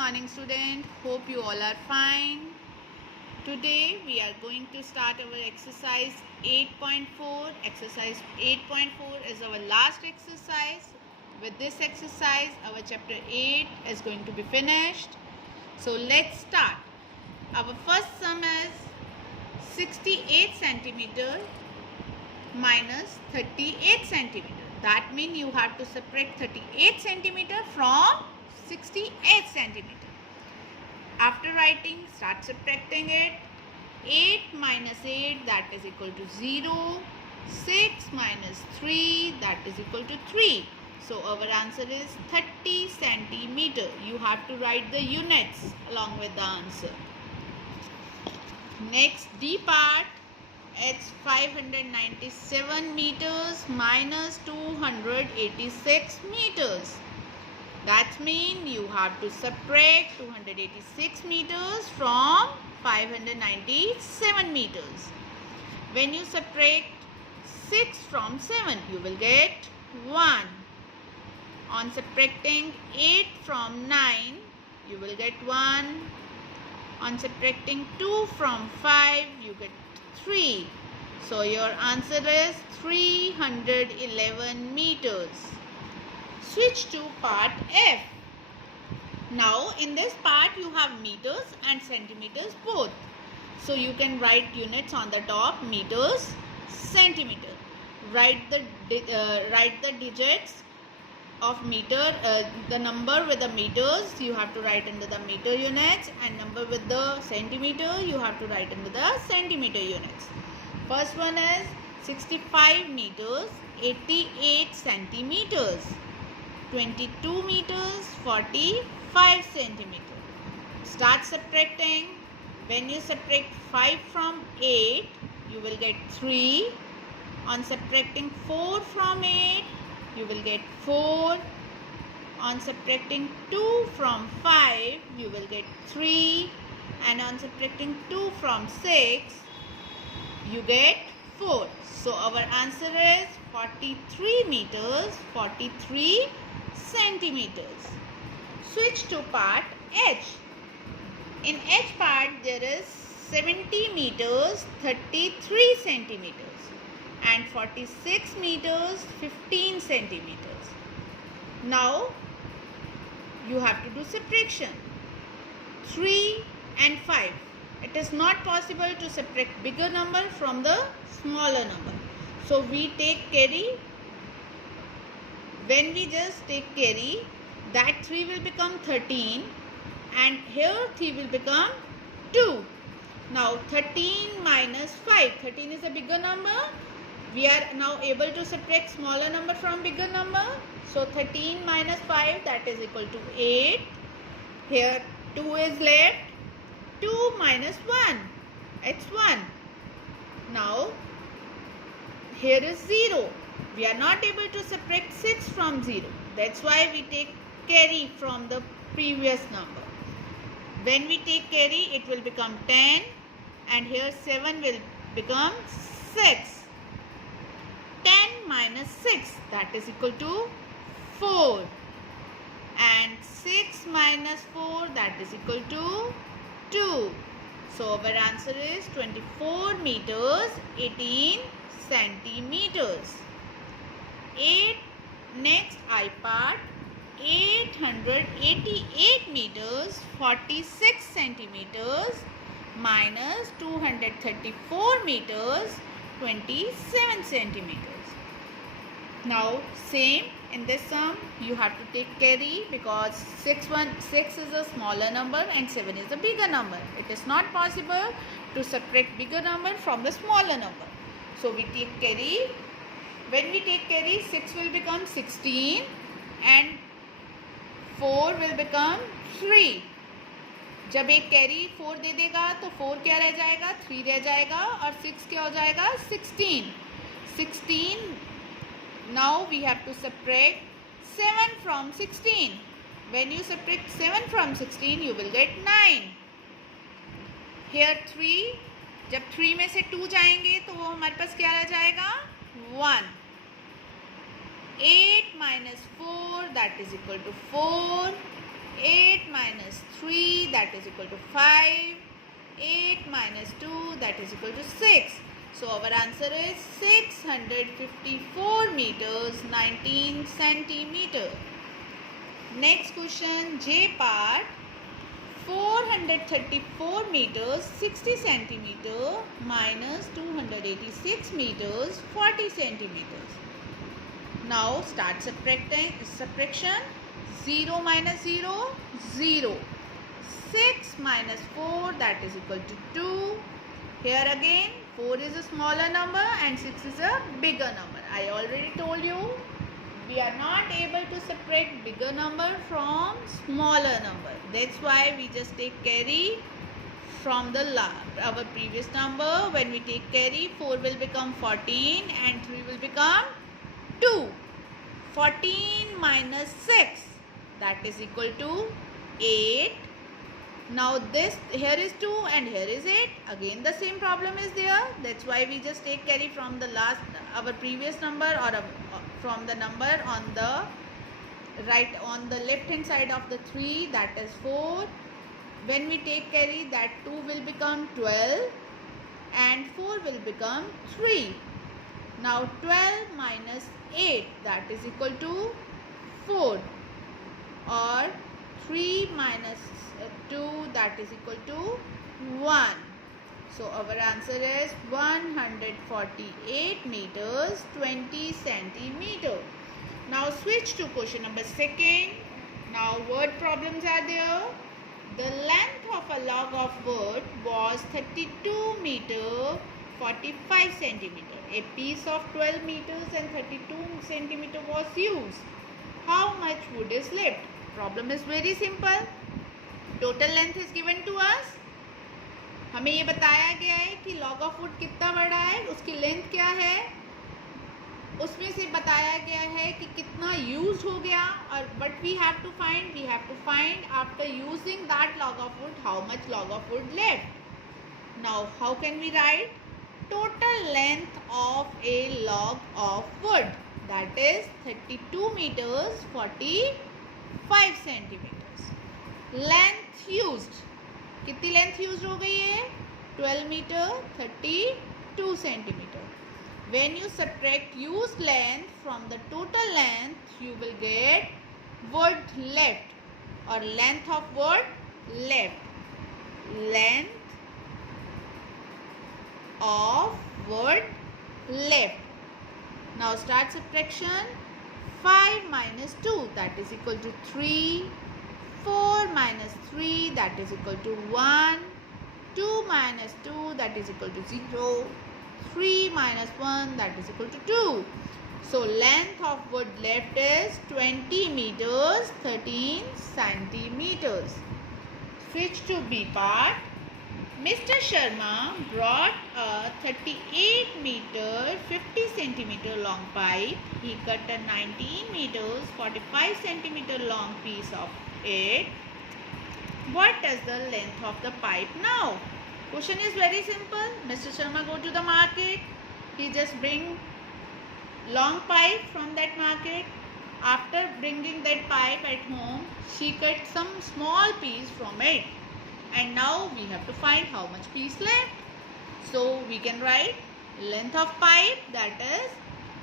morning student. Hope you all are fine. Today we are going to start our exercise 8.4. Exercise 8.4 is our last exercise. With this exercise our chapter 8 is going to be finished. So let's start. Our first sum is 68 centimeter minus 38 centimeter. That means you have to subtract 38 centimeter from 68 centimeter. After writing, start subtracting it. 8 minus 8, that is equal to 0. 6 minus 3, that is equal to 3. So our answer is 30 centimeter. You have to write the units along with the answer. Next, D part. It's 597 meters minus 286 meters. That means you have to subtract 286 meters from 597 meters. When you subtract 6 from 7, you will get 1. On subtracting 8 from 9, you will get 1. On subtracting 2 from 5, you get 3. So your answer is 311 meters. Switch to part F. Now in this part you have meters and centimeters both. So you can write units on the top, meters, centimeter. Write the digits of meter, the number with the meters you have to write into the meter units, and number with the centimeter you have to write into the centimeter units. First one is 65 meters 88 centimeters, 22 meters 45 centimeters. Start subtracting. When you subtract 5 from 8, you will get 3. On subtracting 4 from 8, you will get 4. On subtracting 2 from 5, you will get 3. And on subtracting 2 from 6, you get 4. So our answer is 43 meters 43 centimeters. Switch to part H. In H part there is 70 meters 33 centimeters and 46 meters 15 centimeters. Now you have to do subtraction. 3 and 5. It is not possible to subtract bigger number from the smaller number. So we take carry. When we just take carry, that 3 will become 13 and here 3 will become 2. Now 13 minus 5. 13 is a bigger number. We are now able to subtract smaller number from bigger number. So 13 minus 5, that is equal to 8. Here 2 is left. 2 minus 1. It's 1. Now here is 0. We are not able to subtract 6 from 0. That's why we take carry from the previous number. When we take carry, it will become 10. And here 7 will become 6. 10 minus 6, that is equal to 4. And 6 minus 4, that is equal to 2. So our answer is 24 meters 18 centimeters. Next I part. 888 meters 46 centimeters minus 234 meters 27 centimeters. Now same in this sum you have to take carry because 6 is a smaller number and 7 is a bigger number. It is not possible to subtract bigger number from the smaller number. So we take carry. When we take carry, 6 will become 16 and 4 will become 3. जब एक carry 4 दे देगा तो 4 क्या रह जाएगा, 3 रह जाएगा और 6 क्या हो जाएगा, 16. Now we have to subtract 7 from 16. When you subtract 7 from 16, you will get 9. Here 3. जब 3 में से 2 जाएंगे तो वो हमारे पास क्या रह जाएगा, 1. 8 minus 4, that is equal to 4. 8 minus that is equal to 5. 8 minus 2 that is equal to 6. So our answer is 654 meters 19 centimeter. Next question, J part. 434 meters 60 centimeter minus 286 meters 40 centimeters. Now start subtraction. 0 minus 0, 0. 6 minus 4 that is equal to 2. Here again 4 is a smaller number and 6 is a bigger number. I already told you we are not able to subtract bigger number from smaller number. That's why we just take carry from our previous number. When we take carry, 4 will become 14 and 3 will become 2. 14 minus 6 that is equal to 8. Now this here is 2 and here is 8. Again the same problem is there. That's why we just take carry from our previous number or from the number on the left hand side of the 3, that is 4. When we take carry, that 2 will become 12 and 4 will become 3. Now 12 minus 8 that is equal to 4, or 3 minus 2 that is equal to 1. So our answer is 148 meters 20 centimeter. Now switch to question number 2. Now word problems are there. The length of a log of wood was 32 meter 45 centimeter. A piece of 12 meters and 32 centimeter was used. How much wood is left? Problem is very simple. Total length is given to us. हमें ये बताया गया है कि log of wood कितना बड़ा है, उसकी लेंथ क्या है, उसमें से बताया गया है कि कितना यूज हो गया, और what we have to find after using that log of wood how much log of wood left. Now how can we write total length of a log of wood? That is 32 meters 45 centimeters. Length used, कितनी length use हो गई है? 12 meter 32 centimeter. When you subtract used length from the total length, you will get wood left, or length of wood left. Length of wood left. Now start subtraction. 5 minus 2 that is equal to 3. 4 minus 3 that is equal to 1. 2 minus 2 that is equal to 0. 3 minus 1 that is equal to 2. So length of wood left is 20 meters 13 centimeters. Switch to B part. Mr. Sharma brought a 38 meter 50 centimeter long pipe. He cut a 19 meters 45 centimeter long piece of it. What is the length of the pipe now? Question is very simple. Mr. Sharma go to the market. He just bring long pipe from that market. After bringing that pipe at home, she cut some small piece from it. And now we have to find how much piece left. So we can write length of pipe, that is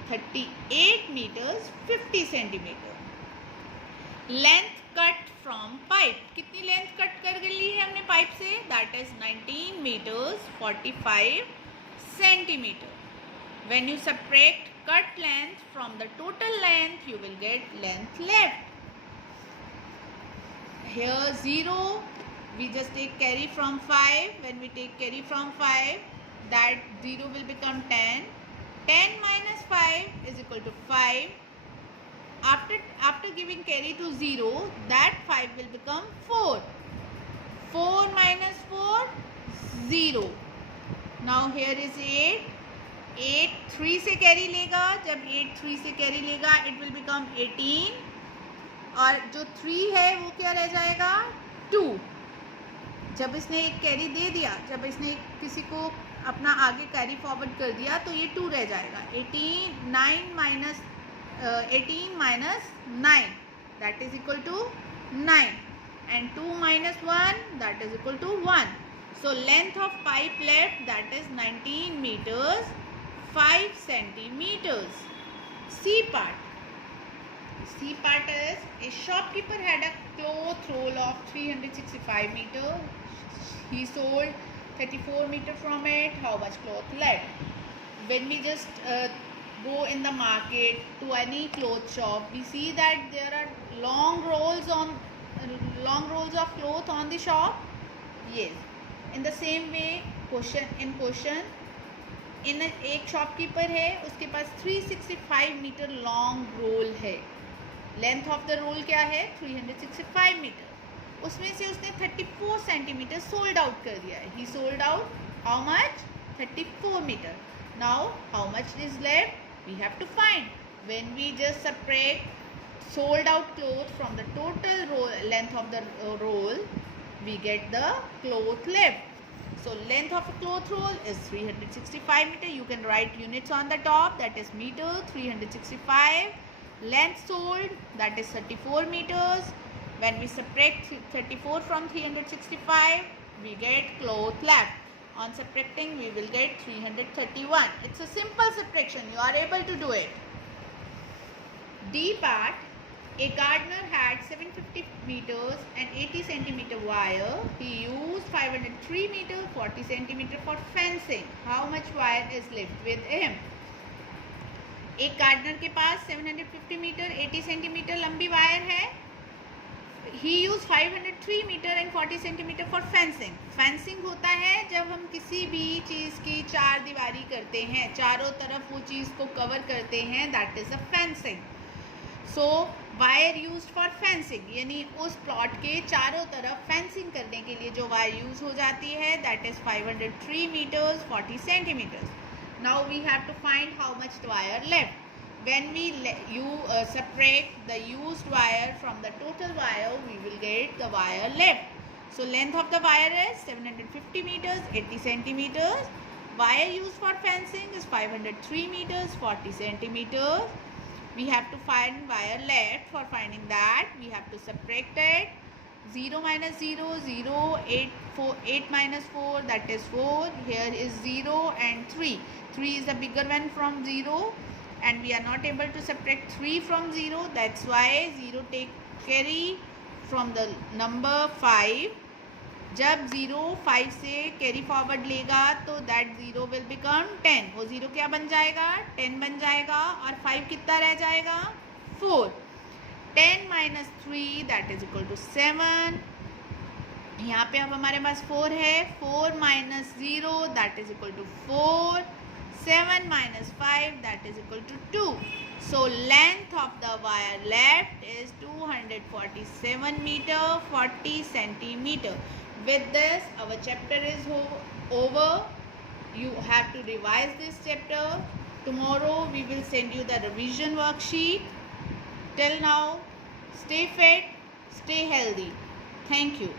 38 meters 50 centimeter. Length cut from pipe. कितनी length cut कर ली है हमने pipe से? That is 19 meters 45 centimeter. When you subtract cut length from the total length, you will get length left. Here 0, we just take carry from 5. When we take carry from 5, that 0 will become 10. 10 minus 5 is equal to 5. After giving carry to 0, that 5 will become 4. 4 minus 4, 0. Now here is 8. 8 3 से carry लेगा. जब 8 3 से carry लेगा, it will become 18. और जो 3 है वो क्या रह जाएगा? 2. जब इसने एक कैरी दे दिया, जब इसने किसी को अपना आगे कैरी फॉरवर्ड कर दिया, तो ये 2 रह जाएगा. 18 minus 9 that is equal to 9. and 2 minus 1, that is equal to 1. So length of pipe left, that is 19 meters 5 centimeters. C part. C part is, a shopkeeper had a cloth roll of 365 meter. He sold 34 meter from it. How much cloth left? When we just go in the market to any cloth shop, we see that there are long rolls of cloth on the shop. Yes. In the same way, question इन एक shopkeeper है, उसके पास 365 metre long role है. Length of the role क्या है? 365 metre. उसमें से उसने 34 centimetre sold out कर दिया है. He sold out how much? 34 meter. Now how much is left? We have to find. When we just subtract sold out cloth from the total length of the roll, we get the cloth left. So length of a cloth roll is 365 meter. You can write units on the top, that is meter. 365. Length sold, that is 34 meters. When we subtract 34 from 365, we get cloth left. On subtracting, we will get 331. It's a simple subtraction. You are able to do it. D part. A gardener had 750 meters and 80 centimeter wire. He used 503 meter 40 centimeter for fencing. How much wire is left with him? एक gardener के पास 750 meter 80 centimeter लंबी wire है. He used 503 meter and 40 centimeter for fencing. Fencing होता है जब हम किसी भी चीज़ की चार दीवारी करते हैं, चारों तरफ वो चीज़ को कवर करते हैं, that is a fencing. So wire used for fencing, यानी उस प्लॉट के चारों तरफ फेंसिंग करने के लिए जो वायर यूज हो जाती है, that is 503 meters 40 centimeters. Now we have to find how much wire left. When we subtract the used wire from the total wire, we will get the wire left. So length of the wire is 750 meters 80 centimeters. Wire used for fencing is 503 meters 40 centimeters. We have to find wire left. For finding that, we have to subtract it. 0 minus 0, 0, 8 minus 4, that is 4. Here is 0 and 3. 3 is the bigger one from 0. And we are not able to subtract 3 from 0. That's why 0 carry from the number 5. जब 0 5 से carry forward लेगा तो that 0 will become 10. वो 0 क्या बन जाएगा? 10 बन जाएगा. और 5 कितना रह जाएगा? 4. 10 minus 3, that is equal to 7. यहाँ पे अब हमारे पास 4 है. 4 minus 0, that is equal to 4. 7 minus 5, that is equal to 2. So length of the wire left is 247 meter 40 centimeter. With this, our chapter is over. You have to revise this chapter. Tomorrow we will send you the revision worksheet. Till now, stay fit, stay healthy. Thank you.